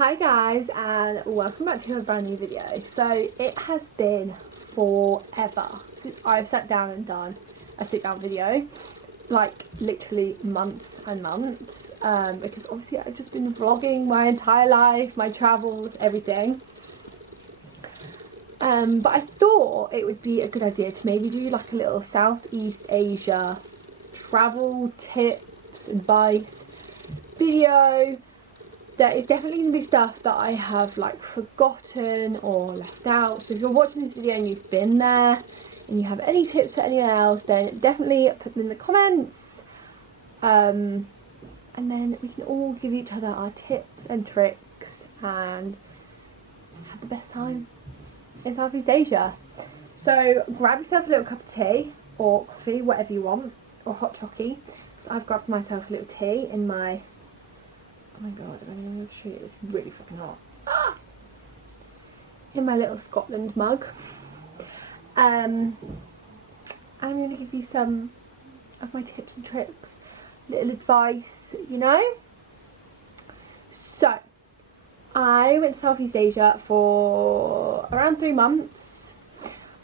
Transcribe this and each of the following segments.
Hi guys, and welcome back to a brand new video. So it has been forever since I've sat down and done a sit down video, like literally months and months, because obviously I've just been vlogging my entire life, my travels, everything. But I thought it would be a good idea to maybe do like a little Southeast Asia travel tips, advice video. There is definitely going to be stuff that I have like forgotten or left out. So if you're watching this video and you've been there and you have any tips for anyone else, then definitely put them in the comments. And then we can all give each other our tips and tricks and have the best time in Southeast Asia. So grab yourself a little cup of tea or coffee, whatever you want, or hot chocolate. So I've grabbed myself a little tea in my, oh my god, I'm going to shoot it, it's really fucking hot. Ah! In my little Scotland mug. I'm going to give you some of my tips and tricks, little advice, you know. So, I went to Southeast Asia for around 3 months.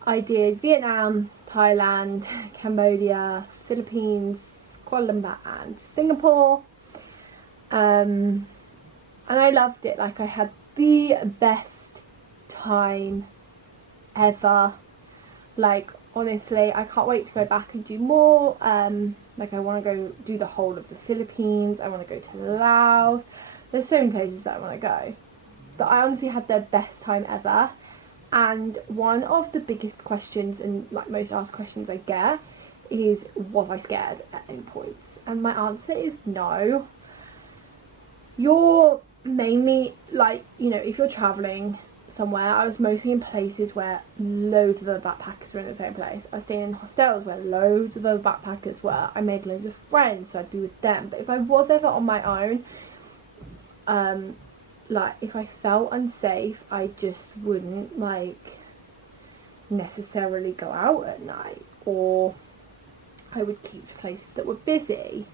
I did Vietnam, Thailand, Cambodia, Philippines, Kuala Lumpur and Singapore. And I loved it. Like, I had the best time ever. Like, honestly, I can't wait to go back and do more. Like, I want to go do the whole of the Philippines. I want to go to Laos. There's so many places that I want to go. But I honestly had the best time ever. And one of the biggest questions, and like most asked questions I get, is, was I scared at any point? And my answer is no. You're mainly, like, you know, if you're travelling somewhere, I was mostly in places where loads of other backpackers were in the same place. I was staying in hostels where loads of other backpackers were. I made loads of friends, so I'd be with them. But if I was ever on my own, like, if I felt unsafe, I just wouldn't, like, necessarily go out at night. Or I would keep to places that were busy.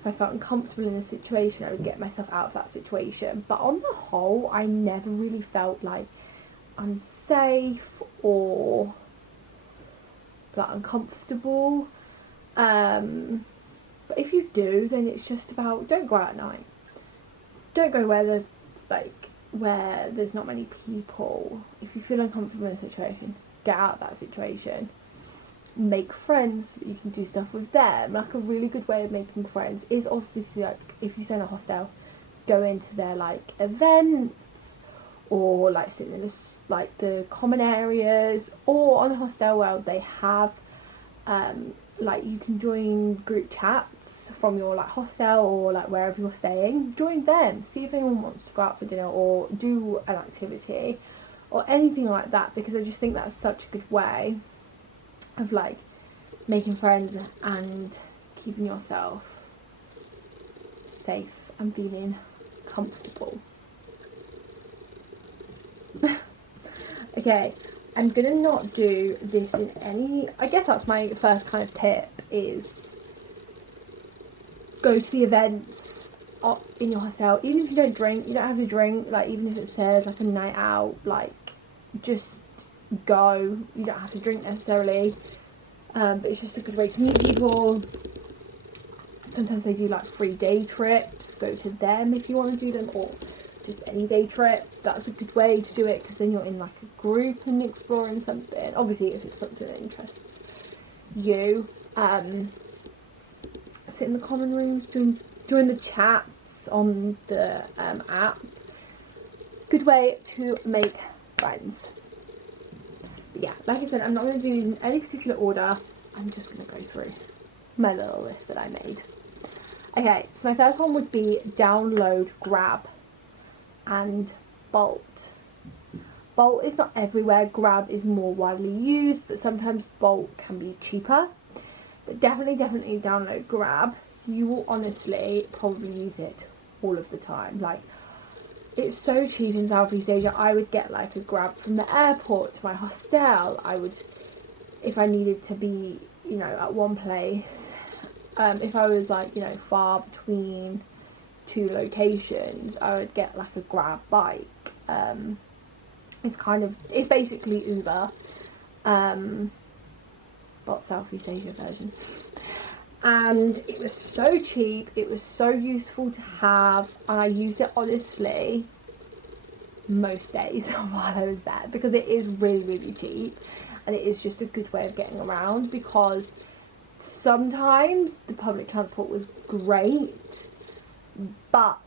If I felt uncomfortable in a situation, I would get myself out of that situation. But on the whole, I never really felt like unsafe or like uncomfortable. But if you do, then it's just about, don't go out at night. Don't go where there's where there's not many people. If you feel uncomfortable in a situation, get out of that situation. Make friends so that you can do stuff with them. Like, a really good way of making friends is obviously, like, if you stay in a hostel, go into their like events, or like sit in like the common areas, or on a hostel where they have like, you can join group chats from your like hostel or like wherever you're staying. Join them, see if anyone wants to go out for dinner or do an activity or anything like that, because I just think that's such a good way of like making friends and keeping yourself safe and feeling comfortable. Okay, I'm gonna not do this in any, I guess that's my first kind of tip, is go to the events in your hostel. Even if you don't drink, you don't have to drink, like, even if it says like a night out, like, just go. You don't have to drink necessarily, but it's just a good way to meet people. Sometimes they do like free day trips, go to them if you want to do them, or just any day trip. That's a good way to do it, because then you're in like a group and exploring something. Obviously if it's something that interests you. Sit in the common rooms, join the chats on the app. Good way to make friends. Yeah, like I said, I'm not going to do these in any particular order. I'm just going to go through my little list that I made. Okay, so my first one would be download Grab and Bolt. Bolt is not everywhere. Grab is more widely used, but sometimes Bolt can be cheaper. But definitely download Grab. You will honestly probably use it all of the time. Like, it's so cheap in Southeast Asia. I would get like a Grab from the airport to my hostel. I would, if I needed to be, you know, at one place. If I was like, you know, far between to locations, I would get like a Grab bike. It's basically Uber, but Southeast Asia version. And it was so cheap, it was so useful to have, and I used it honestly most days while I was there, because it is really, really cheap, and it is just a good way of getting around, because sometimes the public transport was great, but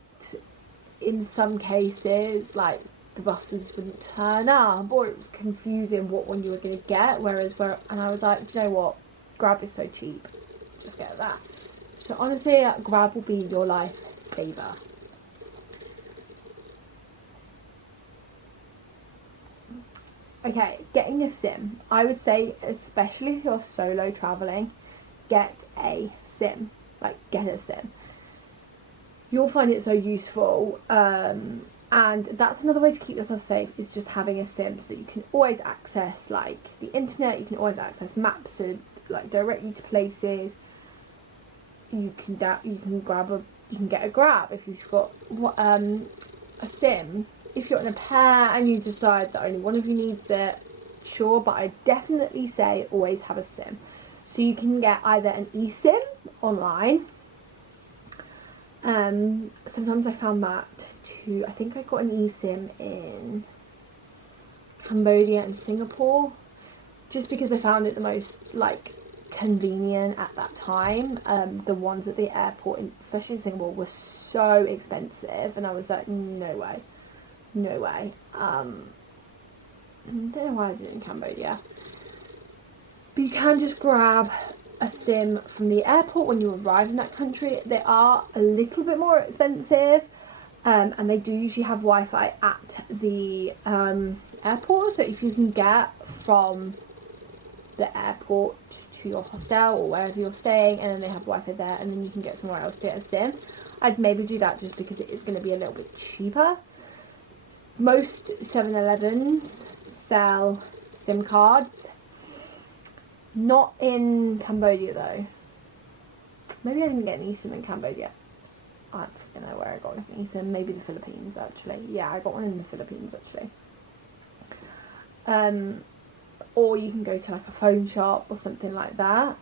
in some cases, like, the buses wouldn't turn up, or it was confusing what one you were going to get, and I was like, you know what, Grab is so cheap, just get that. So honestly, Grab will be your life saver. Okay, getting a sim. I would say, especially if you're solo travelling, get a sim. Like, get a sim. You'll find it so useful, and that's another way to keep yourself safe, is just having a sim, so that you can always access, like, the internet, you can always access maps to, like, direct you to places. You can get a Grab if you've got a sim. If you're in a pair and you decide that only one of you needs it, sure, but I definitely say always have a sim. So you can get either an eSIM online. Sometimes I found that too. I think I got an eSIM in Cambodia and Singapore, just because I found it the most, like, convenient at that time. The ones at the airport, especially in Singapore, were so expensive, and I was like, no way. I don't know why I did it in Cambodia. But you can just grab a sim from the airport when you arrive in that country. They are a little bit more expensive, and they do usually have Wi-Fi at the airport. So if you can get from the airport to your hostel or wherever you're staying, and then they have Wi-Fi there, and then you can get somewhere else to get a sim, I'd maybe do that, just because it is going to be a little bit cheaper. Most 7-Elevens sell SIM cards. Not in Cambodia though. Maybe I didn't get an eSIM in Cambodia. I don't know where I got an eSIM. Maybe the Philippines, actually. Yeah, I got one in the Philippines, actually. Or you can go to like a phone shop or something like that.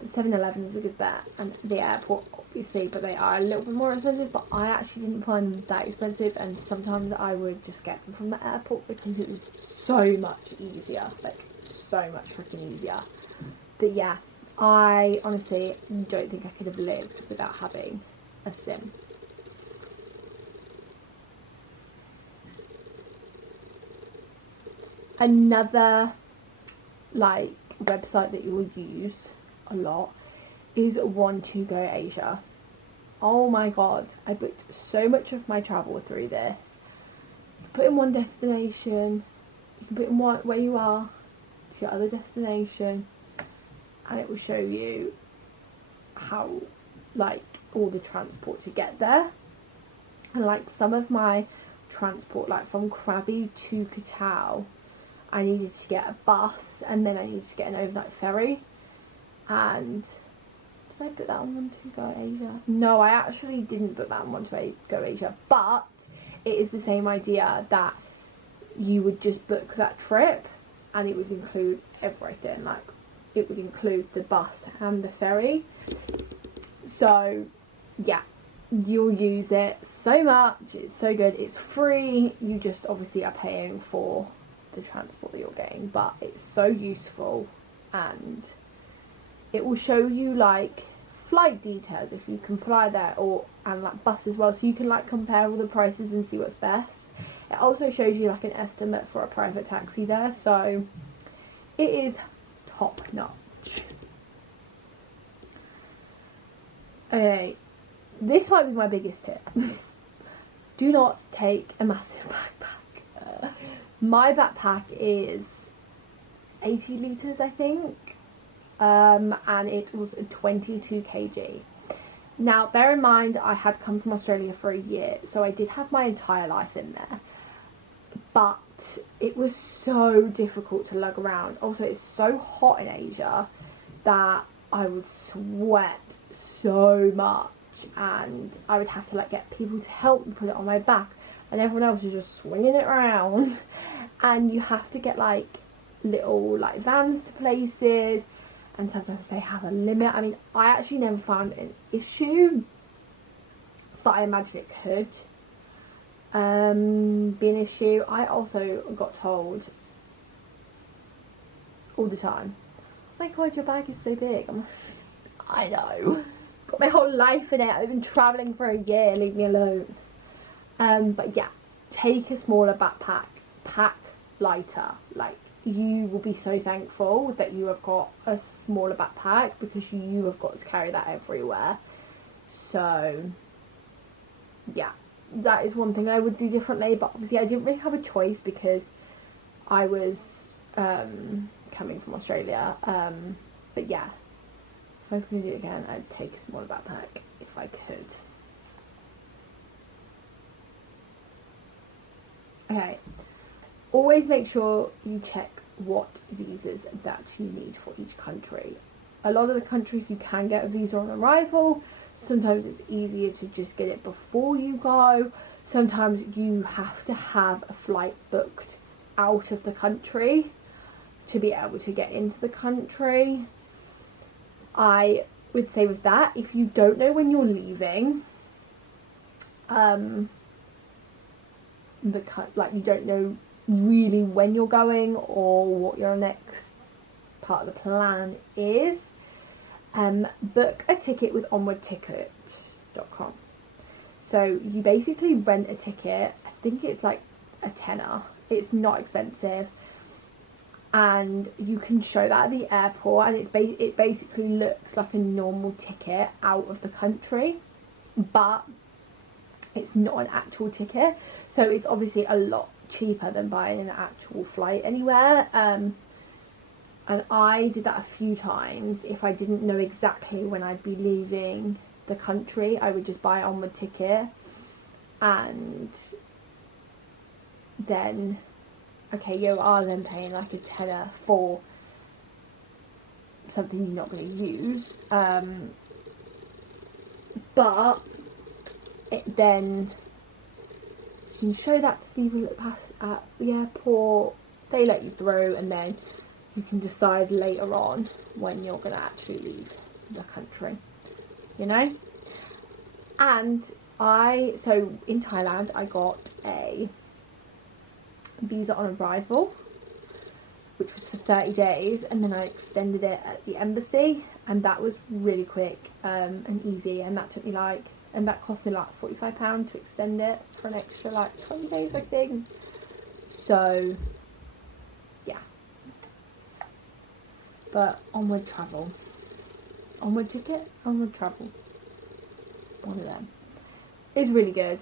The 7-Eleven is a good bet, and the airport obviously, but they are a little bit more expensive, but I actually didn't find them that expensive, and sometimes I would just get them from the airport because it was so much easier, like so much freaking easier. But yeah, I honestly don't think I could have lived without having a sim. Another like website that you will use a lot is ℍ𝕖𝕝𝕝𝕤. Oh my god, I booked so much of my travel through this. You put in one destination, you can put in where you are to your other destination, and it will show you how, like, all the transport to get there. And like some of my transport, like from Krabi to ℍ𝕖, I needed to get a bus, and then I needed to get an overnight ferry. And did I put that on ℍ𝕖𝕝𝕝𝕤? No, I actually didn't put that on ℍ𝕖𝕝𝕝𝕤, but it is the same idea, that you would just book that trip and it would include everything. Like, it would include the bus and the ferry. So yeah, you'll use it so much, it's so good, it's free, you just obviously are paying for the transport that you're getting, but it's so useful, and it will show you like flight details if you can fly there, and like bus as well, so you can like compare all the prices and see what's best. It also shows you like an estimate for a private taxi there, so it is top notch. Okay, this might be my biggest tip. Do not take a massive backpack. My backpack is 80 litres, I think, and it was 22 kg. Now, bear in mind, I had come from Australia for a year, so I did have my entire life in there, but it was so difficult to lug around. Also, it's so hot in Asia that I would sweat so much, and I would have to like get people to help me put it on my back, and everyone else is just swinging it around. And you have to get like little like vans to places, and sometimes they have a limit. I mean, I actually never found an issue, but I imagine it could be an issue. I also got told all the time, oh my god, your bag is so big. I'm like, I know, it's got my whole life in it, I've been travelling for a year, leave me alone. But yeah, take a smaller backpack, pack lighter. Like, you will be so thankful that you have got a smaller backpack, because you have got to carry that everywhere. So yeah, that is one thing I would do differently, but obviously I didn't really have a choice because I was coming from Australia. But yeah, if I was going to do it again, I'd take a smaller backpack if I could. Okay, always make sure you check what visas that you need for each country. A lot of the countries you can get a visa on arrival. Sometimes it's easier to just get it before you go. Sometimes you have to have a flight booked out of the country to be able to get into the country. I would say with that, if you don't know when you're leaving, like you don't know really when you're going or what your next part of the plan is, book a ticket with onwardticket.com. So you basically rent a ticket. I think it's like a tenner. It's not expensive, and you can show that at the airport, and it basically looks like a normal ticket out of the country, but it's not an actual ticket, so it's obviously a lot cheaper than buying an actual flight anywhere. And I did that a few times. If I didn't know exactly when I'd be leaving the country, I would just buy an onward ticket, and then okay, you are then paying like a tenner for something you're not going to use, but it then you can show that to people that pass at the airport. They let you through, and then you can decide later on when you're going to actually leave the country, you know. And so in Thailand I got a visa on arrival, which was for 30 days, and then I extended it at the embassy, and that was really quick and easy, and that took me like, and that cost me like £45 to extend it for an extra like 20 days I think. So yeah, but onward travel, onward ticket, onward travel, one of them is really good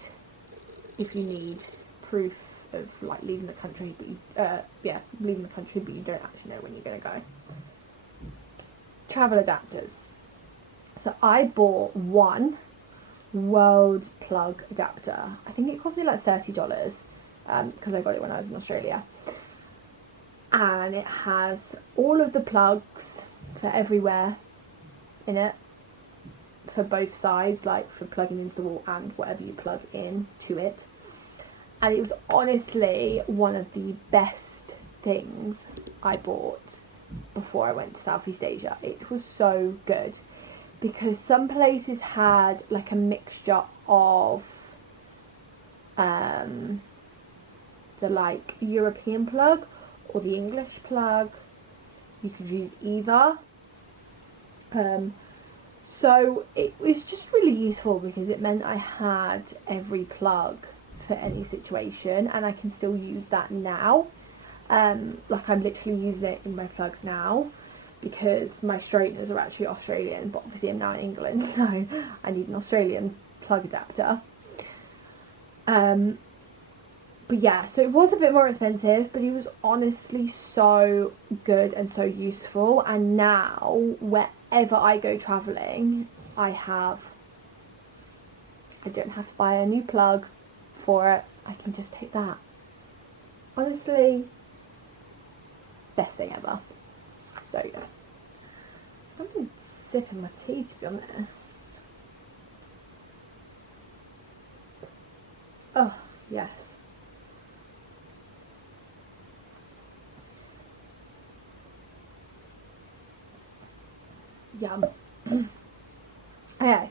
if you need proof of like leaving the country, but you, leaving the country, but you don't actually know when you're going to go. Travel adapters. So I bought one world plug adapter. I think it cost me like $30 because I got it when I was in Australia, and it has all of the plugs for everywhere in it, for both sides, like for plugging into the wall and whatever you plug in to it. And it was honestly one of the best things I bought before I went to Southeast Asia. It was so good, because some places had like a mixture of the like European plug or the English plug. You could use either. So it was just really useful, because it meant I had every plug for any situation, and I can still use that now. Like I'm literally using it in my plugs now, because my straighteners are actually Australian, but obviously I'm now in England, so I need an Australian plug adapter. But yeah, so it was a bit more expensive, but it was honestly so good and so useful. And now wherever I go travelling, I don't have to buy a new plug for it. I can just take that. Honestly, best thing ever. So yeah, I'm sipping my tea, to be honest. Oh, yes. Yum. Okay.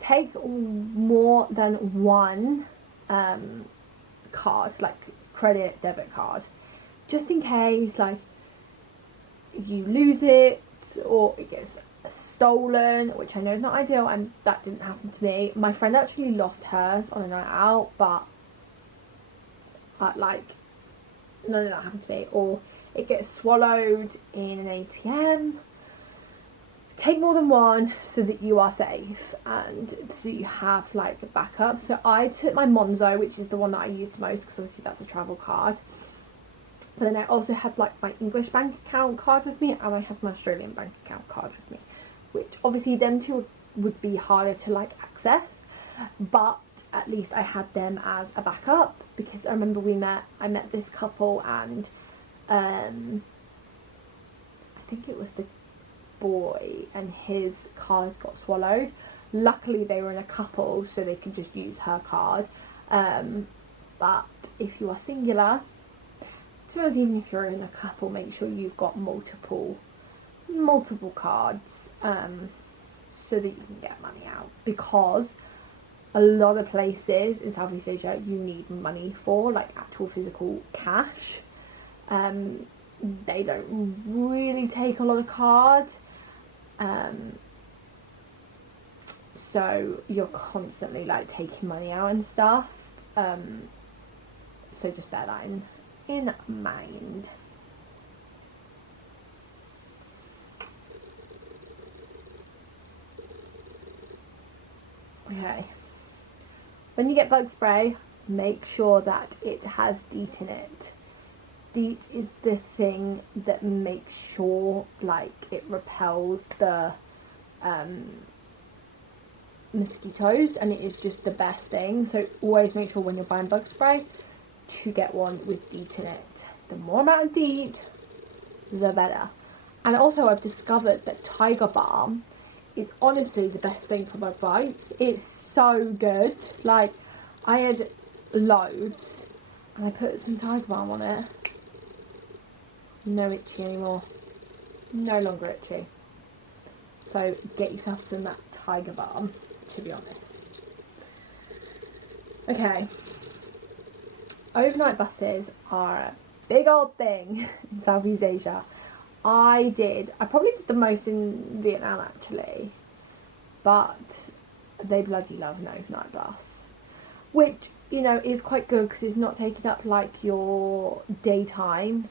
Take more than one card, like credit, debit card, just in case, like, you lose it or it gets stolen, which I know is not ideal, and that didn't happen to me. My friend actually lost hers on a night out, but like, none of that happened to me. Or it gets swallowed in an ATM. Take more than one so that you are safe and so you have like a backup. So I took my Monzo, which is the one that I use the most because obviously that's a travel card. But then I also had like my English bank account card with me, and I have my Australian bank account card with me, which obviously them two would be harder to like access, but at least I had them as a backup, because I remember I met this couple, and I think it was the boy and his card got swallowed. Luckily they were in a couple, so they could just use her card, but if you are singular, so even if you're in a couple, make sure you've got multiple cards, so that you can get money out, because a lot of places in Southeast Asia you need money for, like actual physical cash. They don't really take a lot of cards, so you're constantly like taking money out and stuff, so just bear that in mind. Okay, when you get bug spray, make sure that it has DEET in it. DEET is the thing that makes sure like it repels the mosquitoes, and it is just the best thing. So always make sure when you're buying bug spray to get one with DEET in it. The more amount of DEET, the better. And also I've discovered that Tiger Balm is honestly the best thing for bug bites. It's so good. Like, I had loads and I put some Tiger Balm on it. No itchy anymore. No longer itchy. So get yourself some of that Tiger Balm, to be honest. Okay. Overnight buses are a big old thing in Southeast Asia. I probably did the most in Vietnam actually, but they bloody love an overnight bus, which, you know, is quite good because it's not taking up like your daytime.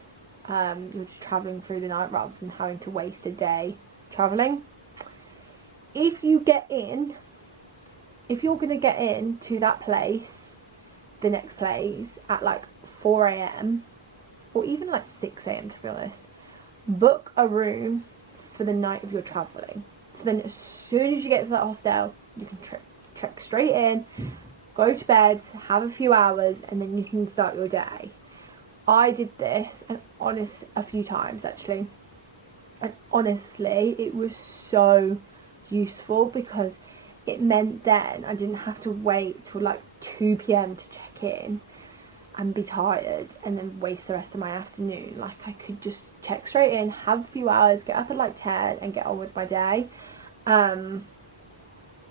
You're just travelling through the night rather than having to waste a day travelling. If you're going to get in to that place, the next place, at like 4 a.m. or even like 6 a.m. to be honest, book a room for the night of your travelling. So then as soon as you get to that hostel, you can trek straight in, go to bed, have a few hours, and then you can start your day. I did this a few times actually, and honestly it was so useful because it meant then I didn't have to wait till like 2 p.m. to check in and be tired and then waste the rest of my afternoon. Like, I could just check straight in, have a few hours, get up at like 10 and get on with my day.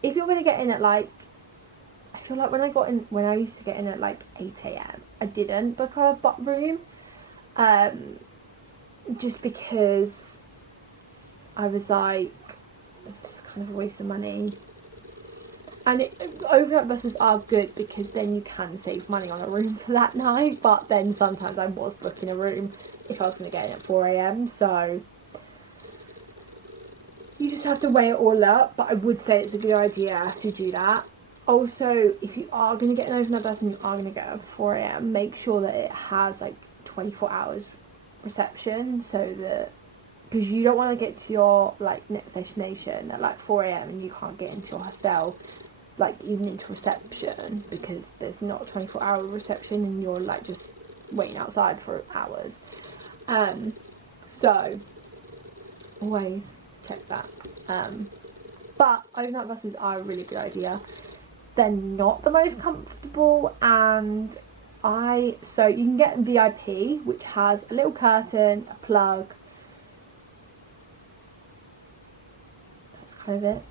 If you're going to get in at like, I feel like when I used to get in at like 8 a.m. I didn't book a room, just because I was like, it's kind of a waste of money. And overnight buses are good because then you can save money on a room for that night, but then sometimes I was booking a room if I was going to get in at 4 a.m. so you just have to weigh it all up, but I would say it's a good idea to do that. Also, if you are going to get an overnight bus and you are going to get up at 4 a.m, make sure that it has like 24 hours reception, so that, because you don't want to get to your like next destination at like 4 a.m. and you can't get into your hostel, like even into reception, because there's not a 24-hour reception and you're like just waiting outside for hours. So always check that. But overnight buses are a really good idea. they're not the most comfortable, and so you can get VIP, which has a little curtain, a plug, that's kind of it,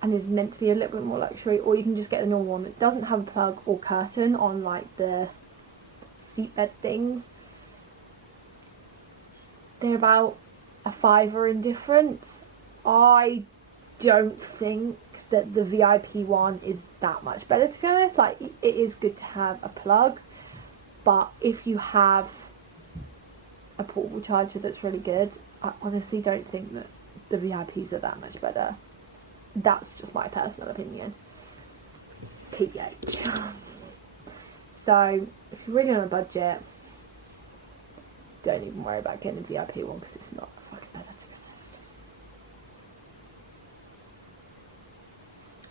and is meant to be a little bit more luxury. Or you can just get the normal one that doesn't have a plug or curtain on like the seatbed things. They're about a £5 in difference. I don't think that the VIP one is that much better, to be honest. Like, it is good to have a plug, but if you have a portable charger that's really good, I honestly don't think that the VIPs are that much better. That's just my personal opinion. TBH. So if you're really on a budget, don't even worry about getting a VIP one, because it's not fucking better, to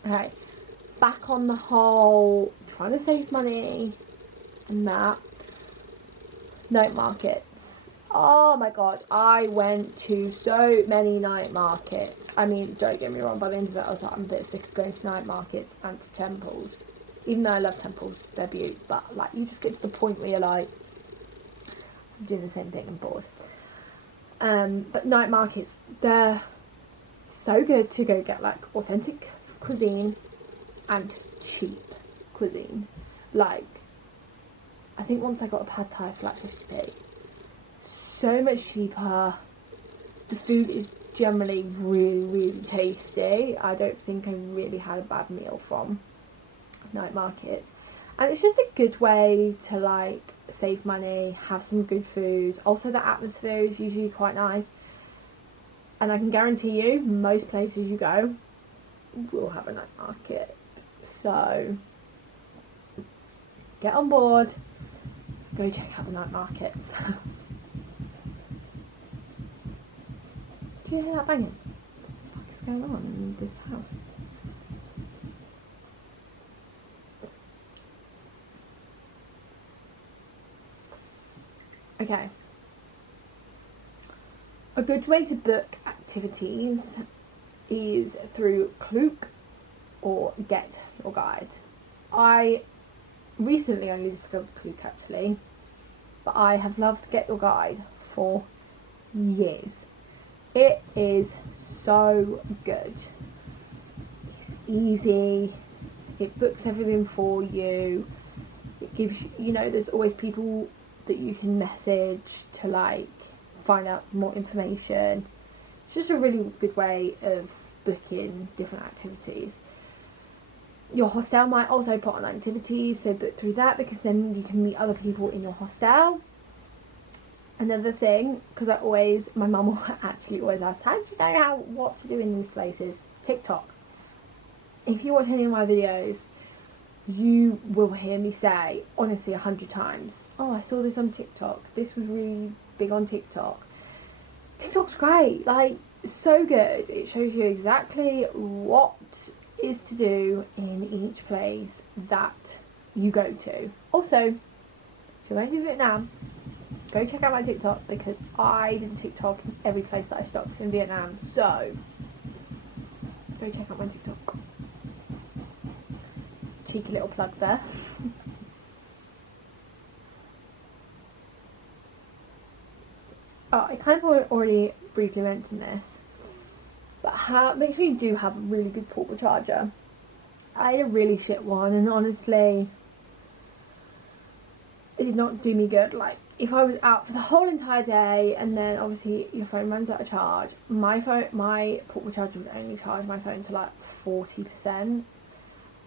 be honest. Okay, back on the whole trying to save money and that. Night markets. Oh my god, I went to so many night markets. I mean, don't get me wrong, by the end of it I was like, I'm a bit sick of going to night markets and to temples. Even though I love temples, they're beautiful, but like, you just get to the point where you're like, I'm doing the same thing, I'm bored. But night markets, they're so good to go get like authentic cuisine and cheap cuisine. Like, I think once I got a pad thai for like 50p. So much cheaper. The food is generally really tasty. I don't think I really had a bad meal from night markets. And it's just a good way to like save money, have some good food. Also, the atmosphere is usually quite nice. And I can guarantee you, most places you go will have a night market. So get on board, go check out the night markets. Do you hear that banging? What is going on in this house? Okay. A good way to book activities is through Klook or Get Your Guide. I recently only discovered Klook actually, but I have loved Get Your Guide for years. It is so good. It's easy. It books everything for you. It gives you know, there's always people that you can message to like find out more information. It's just a really good way of booking different activities. Your hostel might also put on activities, so book through that, because then you can meet other people in your hostel. Another thing, because my mum actually always asks, how do you know what to do in these places? TikTok. If you watch any of my videos, you will hear me say, honestly, 100 times, oh, I saw this on TikTok. This was really big on TikTok. TikTok's great. Like, so good. It shows you exactly what is to do in each place that you go to. Also, if you're going to Vietnam, go check out my TikTok, because I did a TikTok in every place that I stopped in Vietnam. So, go check out my TikTok. Cheeky little plug there. Oh, I kind of already briefly mentioned this, but make sure you do have a really good portable charger. I had a really shit one, and honestly, it did not do me good. Like, if I was out for the whole entire day, and then obviously your phone runs out of charge, my portable charger would only charge my phone to like 40%,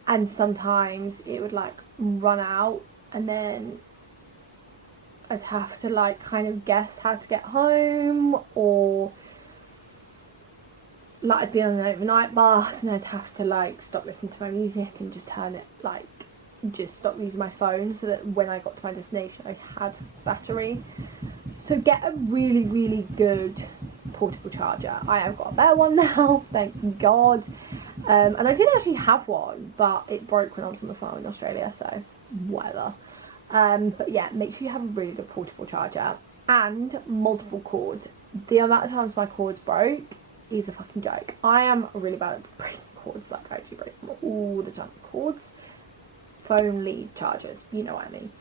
and sometimes it would like run out, and then I'd have to like kind of guess how to get home, or like I'd be on an overnight bus and I'd have to like stop listening to my music and just turn it, like just stop using my phone, so that when I got to my destination I had battery. So get a really good portable charger. I have got a better one now, thank God. And I did actually have one, but it broke when I was on the phone in Australia, so whatever. But yeah, make sure you have a really good portable charger and multiple cords. The amount of times my cords broke is a fucking joke. I am really bad at breaking cords, like I actually break them all the time. Cords, phone lead chargers, you know what I mean.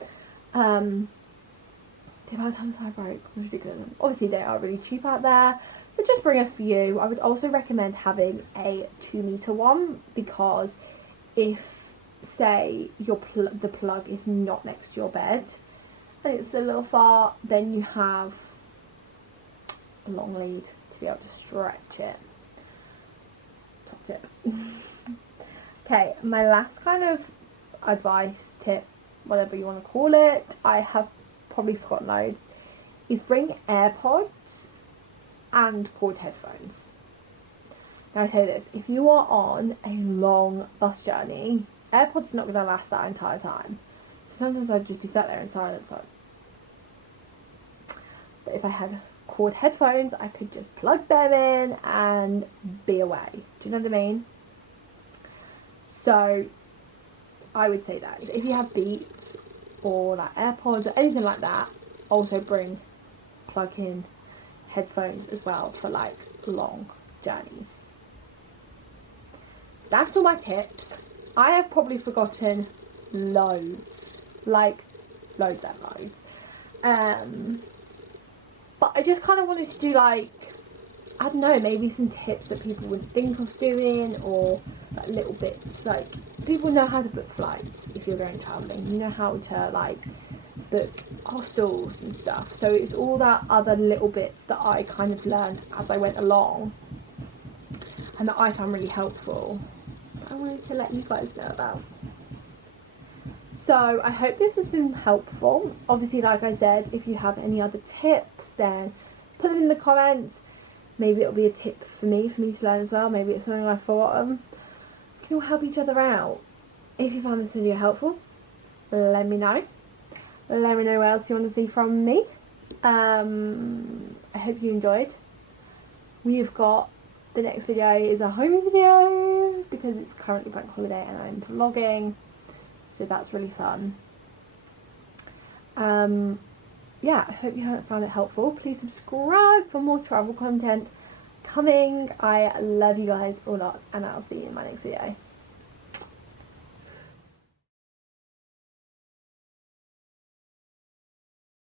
The amount of times I broke was ridiculous. Obviously they are really cheap out there, but just bring a few. I would also recommend having a 2-meter one, because if, say, the plug is not next to your bed and it's a little far, then you have a long lead to be able to stretch it. Top tip. Okay, my last kind of advice, tip, whatever you want to call it, I have probably forgotten loads, is bring AirPods and cord headphones. Now I say this, if you are on a long bus journey, AirPods are not going to last that entire time. Sometimes I'd just be sat there in silence, like. But if I had cord headphones, I could just plug them in and be away. Do you know what I mean? So I would say that if you have Beats or like AirPods or anything like that, also bring plug-in headphones as well for like long journeys. That's all my tips. I have probably forgotten loads, like loads and loads. But I just kind of wanted to do like, I don't know, maybe some tips that people wouldn't think of doing, or like little bits, like people know how to book flights if you're going travelling, you know how to like book hostels and stuff, so it's all that other little bits that I kind of learned as I went along and that I found really helpful, that I wanted to let you guys know about. So I hope this has been helpful. Obviously, like I said, if you have any other tips, then put them in the comments. Maybe it'll be a tip for me to learn as well. Maybe it's something I've forgotten. We can all help each other out. If you found this video helpful, let me know. Let me know what else you want to see from me. I hope you enjoyed. We've got, the next video is a home video because it's currently bank holiday and I'm vlogging, so that's really fun. Yeah, I hope you found it helpful. Please subscribe for more travel content coming. I love you guys a lot, and I'll see you in my next video.